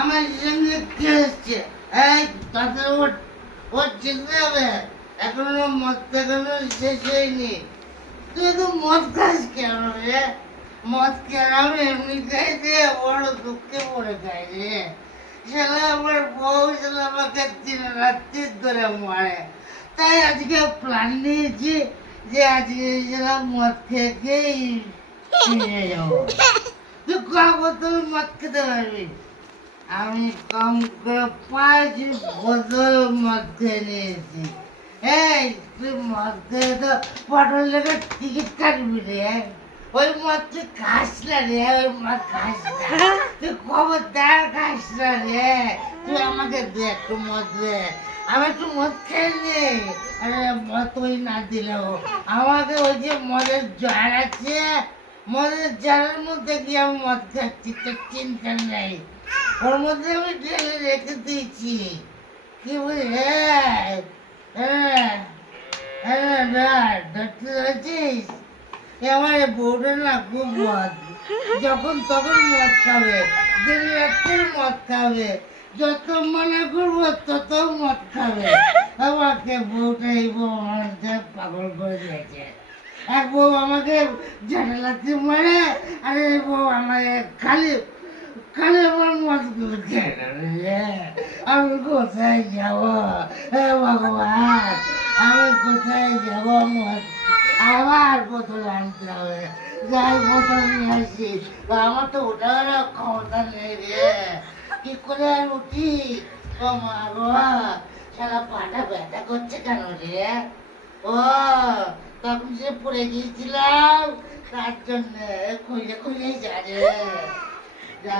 আমার সঙ্গে কে এসছে? এই তাতে ওর যেতে হবে, এখনো মদ এখনো শেষ হয়নি। তুই তো মদ খাস কেন রে? মদ কেন আমি এমনি খাইতে বড় দুঃখে পড়ে খাই রে। শালা আমার বউ শালা আমাকে দিন রাত্রি ধরে মারে, তাই আজকে প্ল্যান নিয়েছি যে আজকে শালা মদ খেয়ে খেয়েই ফিরে যাবো। তুই ক বোতল মদ খেতে পারবি? আমি কম করে 5 বোতল মদ খেয়ে নিয়েছি। এই তুই মদ খেয়ে তো পটল লেগে টিকিট কাটবি রে। ওই মদ তুই খাস না রে, ওই মদ খাস না, তুই খবরদার খাস না রে। তুই আমাকে দে একটু মদ দে, আমি একটু মদ খেয়ে নি। আরে মদ তুই না দিলেও আমাকে ওই যে মদের জার আছে, মদের জারের মধ্যে গিয়ে আমি মদ খাচ্ছি, তোর চিন্তা নেই। ওর মধ্যে আমি ঢেলে রেখে দিয়েছি। কি বলি? ধরতে ধরেছিস? আমার বউটা না খুব মদ, যখন তখন মদ খাবে, দিন রাত্রে মদ খাবে, যত মনে করবো তত মদ খাবে। আমাকে বউটা এই বউ আমাকে পাগল করে দিয়েছে। এক বউ আমাকে জানালাতে মারে, আর এই বউ আমাকে খালি খালি আমার মদগুলো খেয়ে নেবে। আমি কোথায় যাবো? হে ভগবান, আমি কোথায় যাবো? মদ আবার বোতল আনতে হবে, যাই বোতল নিয়ে আসি। আমার তো ওঠার ক্ষমতা নেই রে, কি করে আর উঠি? ও মা গো, সারা পাটা ব্যথা করছে কেন রে? ও তখন যে পড়ে গিয়েছিলাম, তার জন্য খুঁজে খুঁজে যা রে, যা